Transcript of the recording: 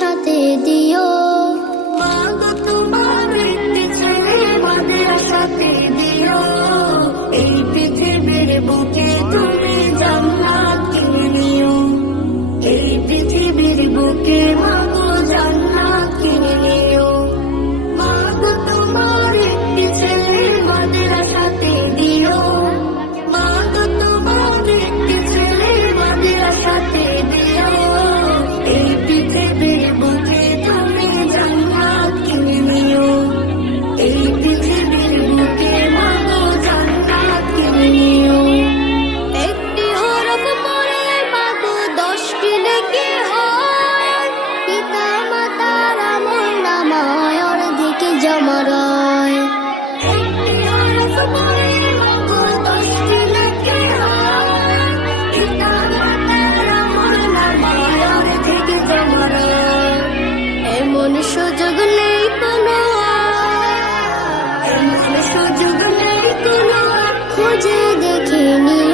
সাথে দিও। মাগো তোমার একটি ছেলে মাদ্রাসাতে দিও। এই পৃথিবীর বুকে তুমি জান্নাত কিনে নিও। এই পৃথিবীর বুকে মাগো জান্নাত কিনে নিও। মাগো তোমার একটি ছেলে মাদ্রাসাতে দিও। মাগো তোমার একটি ছেলে মাদ্রাসাতে দিও। এই পৃথিবীর বুকে তুমি জান্নাত কিনে নিও। এই পৃথিবীর বুকে মাগো জান্নাত কিনে নিও। একটি হরফ পড়ে মাগো 10টি নেকি হয়। পিতা মাতার আমল নামায় অর্ধেকে জমা রয়। একটি হরফ পড়ে মাগো 10টি নেকি হয়। পিতা মাতার আমল নামায় অর্ধেকে জমা রয়। এমন সুযোগ নেই কোনো, এমন সুযোগ নেই কোনো, খুঁজে দেখে নিও।